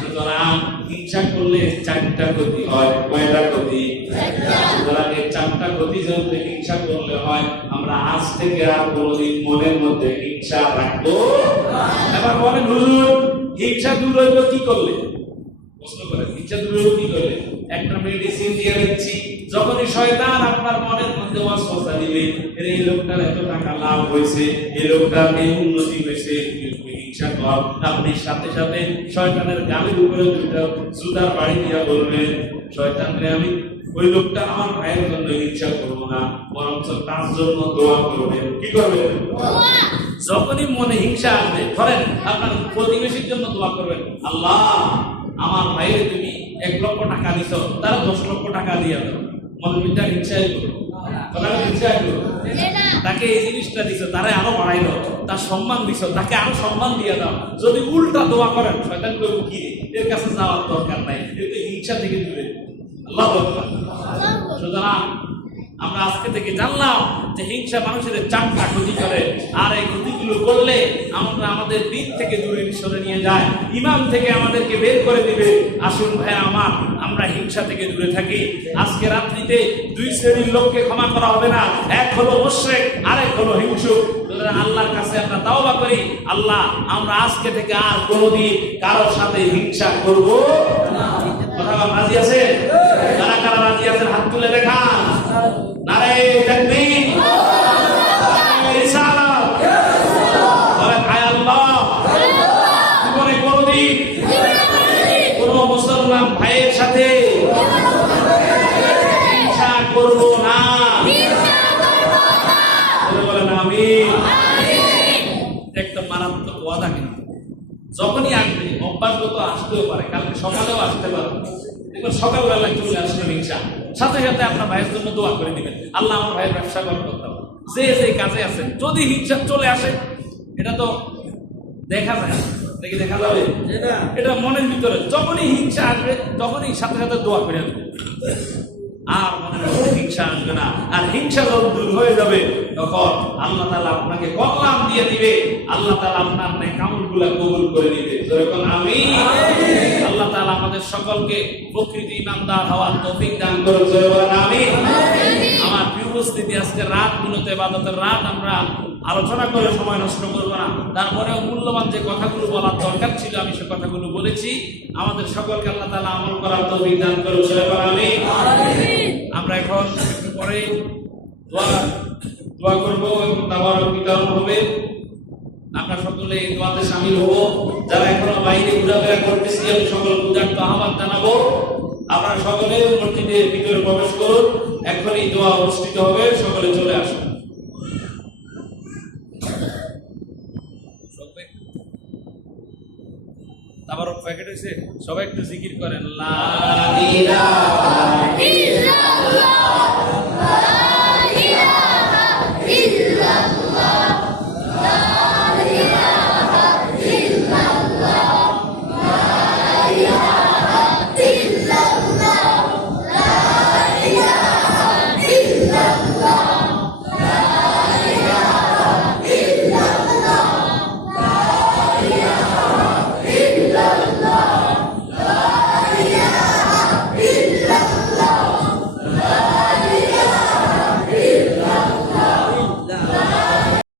সুতরাং হিংসা করলে 4টা ক্ষতি হয়। কয়টা ক্ষতি? সুতরাং এই 4টা ক্ষতি যদি হিংসা করলে হয়, আমরা আজ থেকে আর কোনোদিন মনের মধ্যে হিংসা রাখবো না। এবার বলেন হুজুর, হিংসা দূর হইব কি করলে? প্রশ্ন করেন, হিংসা দূর হইব কি করলে? একটা মেডিসিন দিয়ে দিচ্ছি, যখনই শয়তান আপনার মনের মধ্যে ওয়াসওয়াসা দিবে, এই লোকটার এত টাকা লাভ হয়েছে, এই লোকটার এই উন্নতি হয়েছে, হিংসা কর, আপনি সাথে সাথে শয়তানের গালের উপরে দুটো জুতার বাড়ি দিয়া বলবেন, শয়তানরে আমি ওই লোকটা আমার ভাইয়ের জন্য হিংসা করবো না, বরঞ্চ তার জন্য দোয়া করবেন। কি করবেন? যখনই মনে হিংসা আসবে, ধরেন আপনার প্রতিবেশীর জন্য দোয়া করবেন, আল্লাহ আমার ভাইয়ের তুমি 1 লক্ষ টাকা দিছো, তারা 10 লক্ষ টাকা দিয়ে দাও। মনের ভিতরে হিংসা এলো, তাকে এই জিনিসটা দিছো, তারা আরো বাড়াইলো, তার সম্মান দিছো, তাকে আরো সম্মান দিয়ে দাও। যদি উল্টা দোয়া করেন, শয়তান করবো কি, এর কাছে যাওয়ার দরকার নাই, এর তো হিংসা থেকে দূরে। আল্লাহু আকবার। সুতরাং আমরা আজকে থেকে জানলাম যে হিংসা মানুষের 4টা ক্ষতি করে, আর এই ক্ষতিগুলো করলে আমরা আমাদের দিন থেকে দূরে সরে নিয়ে যায়, ইমান থেকে আমাদেরকে বের করে দিবে। আসুন ভাই আমার, আমরা হিংসা থেকে দূরে থাকি। আজকে রাত্রিতে 2 শ্রেণীর লোককে ক্ষমা করা হবে না, এক হলো মুশরিক, আরেক হলো হিংসুক। আল্লাহর কাছে আমরা তাওবা করি, আল্লাহ আমরা আজকে থেকে আর কোনোদিন কারোর সাথে হিংসা করব না। কথা রাজি আছে? কারা কারা রাজি আছেন হাত তুলে দেখান। নারে তাকবীর, রিসালাত, বলেন হায় আল্লাহ। জীবনে কোনোদিন কোনো মুসলমান ভাইয়ের সাথে হিংসা করব না। বলেন আমিন। একটা মারাত্মক ওয়াদা, কিন্তু যখনই আসবে অভ্যাসগত আসতেও পারে, কালকে সকালেও আসতে পারে, দেখবেন সকালবেলায় চলে আসবে হিংসা, সাথে সাথে আপনার ভাইয়ের জন্য দোয়া করে দিবেন, আল্লাহ আমার ভাইয়ের ব্যবসা করতে দাও। যে যে কাজে আছেন যদি হিংসা চলে আসে, এটা তো দেখা যায়, দেখি দেখা যাবে, এটা মনের ভিতরে যখনই হিংসা আসবে তখনই সাথে সাথে দোয়া করে দিবেন, আর মনের মধ্যে হিংসা আসবে না। আর হিংসা যখন দূর হয়ে যাবে তখন আল্লাহ তাআলা আপনাকে কল্যাণ দিয়ে দিবে, আল্লাহ তাআলা আপনার নেক আমলগুলো কবুল করে নিবে। যখন আমিন। আল্লাহ তাআলা আমাদের সকলকে প্রকৃত ইমানদার হওয়ার তৌফিক দান করুন। যখন আমিন। আমার প্রিয় উপস্থিতি, আজকে রাতগুলোতে ইবাদতের রাত আমরা আলোচনা করে সময় নষ্ট করবো না, তারপরেও মূল্যবান যে কথাগুলো বলার দরকার ছিল আমি সে কথাগুলো বলেছি। আমাদের সকলকে আল্লাহ তাআলা আমল করার তৌফিক দান করুন। যখন আমিন। আমরা এখন একটু পরে দোয়া করবো এবং তাবারক বিতরণ হবে। আমরা সকলে এই দোয়াতে শামিল হব। যারা এখনো বাইরে ঘোরাফেরা করতেছি আমি সকল পূজার্থ আহ্বান জানাবো, আপনারা সকলে মসজিদের ভিতরে প্রবেশ করুন। এখনই দোয়া অনুষ্ঠিত হবে, সকলে চলে আসুন। তাবারক প্যাকেট হয়েছে, সবাই একটু জিকির করেন, লা ইলাহা ইল্লাল্লাহ, লা ইলাহা ইল্লাল্লাহ।